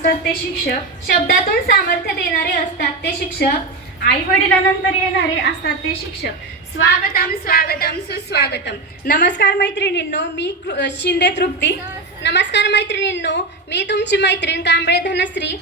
असतात ते शिक्षक शब्दातून सामर्थ्य देणारे असतात. ते शिक्षक आई वडिलांनंतर येणारे असतात. ते शिक्षक स्वागतम स्वागतम सुस्वागतम. नमस्कार मैत्रिणींनो मी शिंदे तृप्ती. नमस्कार मैत्रिणींनो मी तुमची मैत्रीण कांबळे धनश्री.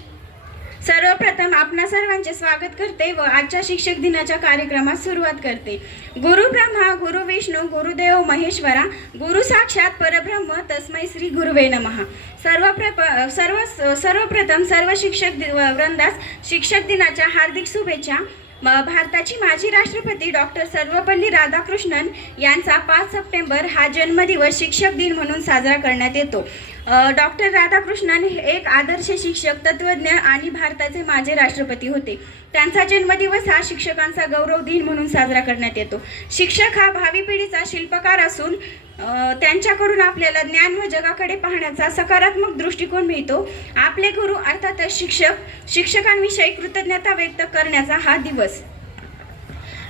सर्वप्रथम आपणा सर्वांचे स्वागत करते व आजच्या शिक्षक दिनाच्या कार्यक्रमात सुरुवात करते. गुरु ब्रह्मा गुरु विष्णू गुरुदेव महेश्वरा गुरु साक्षात परब्रह्म तस्मै श्री गुरुवे नमः. सर्वप्रप सर्व सर्वप्रथम सर्व शिक्षक दि- वृंदास शिक्षक दिनाच्या हार्दिक शुभेच्छा. भारताची माजी राष्ट्रपती डॉक्टर सर्वपल्ली राधाकृष्णन यांचा पाच सप्टेंबर हा जन्मदिवस शिक्षक दिन म्हणून साजरा करण्यात येतो. डॉक्टर राधाकृष्णन हे एक आदर्श शिक्षक तत्वज्ञ आणि भारताचे माजी राष्ट्रपती होते. त्यांचा जन्मदिवस हा शिक्षकांचा गौरव दिन म्हणून साजरा करण्यात येतो. शिक्षक हा भावी पिढीचा शिल्पकार असून त्यांच्याकडून आपल्याला ज्ञान व जगाकडे पाहण्याचा सकारात्मक दृष्टिकोन मिळतो. आपले गुरु अर्थातच शिक्षक शिक्षकांविषयी कृतज्ञता व्यक्त करण्याचा हा दिवस.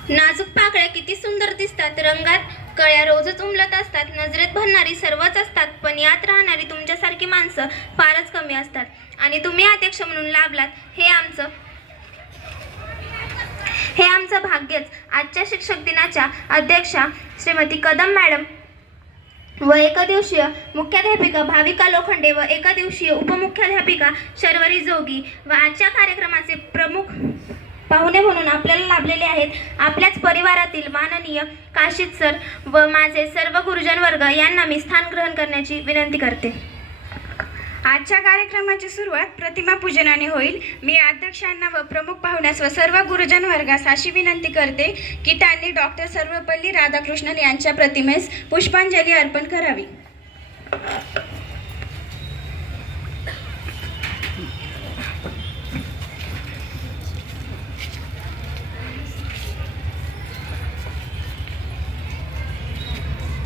नाजूक पाकळ्या किती सुंदर दिसतात. रंगात कळ्या रोजच उमलत असतात नजरेत भरणारी सर्वच असतात पण यात राहणारी तुमच्यासारखी माणसं फारच कमी असतात. आणि तुम्ही अध्यक्ष म्हणून लाभलात हे आमचं हे आमचं भाग्यच. आजच्या शिक्षक दिनाच्या अध्यक्षा श्रीमती कदम मॅडम व एकदिवसीय मुख्याध्यापिका भाविका लोखंडे व एकदिवसीय उपमुख्याध्यापिका शर्वरी जोगी व आजच्या कार्यक्रमाचे प्रमुख पाहुणे म्हणून आपल्याला लाभलेले आहेत. आपल्याच परिवारातील माननीय काशीद सर व माझे सर्व गुरुजन वर्ग यांना मी स्थान ग्रहण करण्याची विनंती करते. आजच्या कार्यक्रमाची सुरुवात प्रतिमा पूजनाने होईल. मी अध्यक्षांना व प्रमुख पाहुण्यास व सर्व गुरुजन वर्गास अशी विनंती करते की त्यांनी डॉक्टर सर्वपल्ली राधाकृष्णन यांच्या प्रतिमेस पुष्पांजली अर्पण करावी.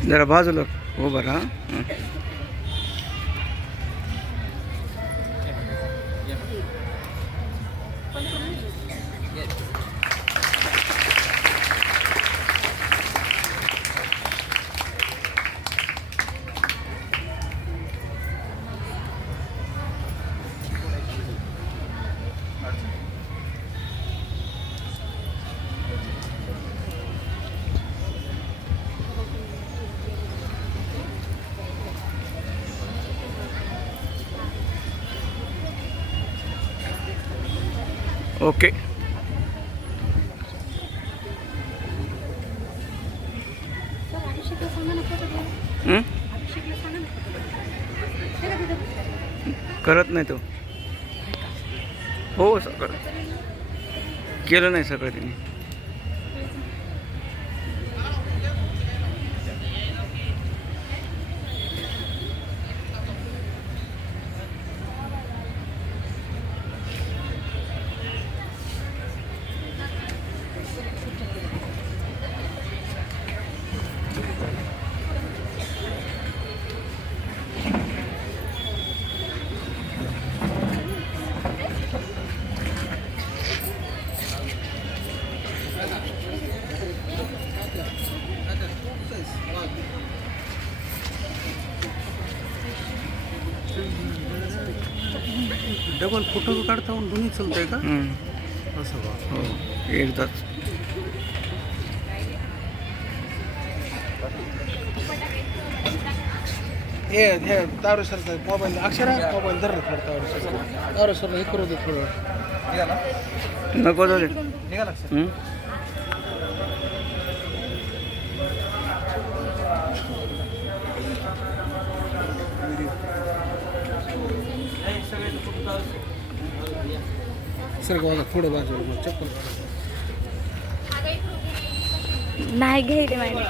जरा बाजूला उभं राहा. ओके. करत नाही तो. हो सगळं. केलं नाही सगळं त्यांनी डबल फोटो काढता हून दोन्ही चालतंय का? हं. असं बा हो एकदाच. हे हे तावरे सरचा मोबाईल अक्षरा मोबाईल धर रे थोडं तावरे सर तावरे सर हे करू दे थोडं. नको जाऊ दे. निघाला हं? थोडं बाजूला चप्पल नाही घ्यायले माहिती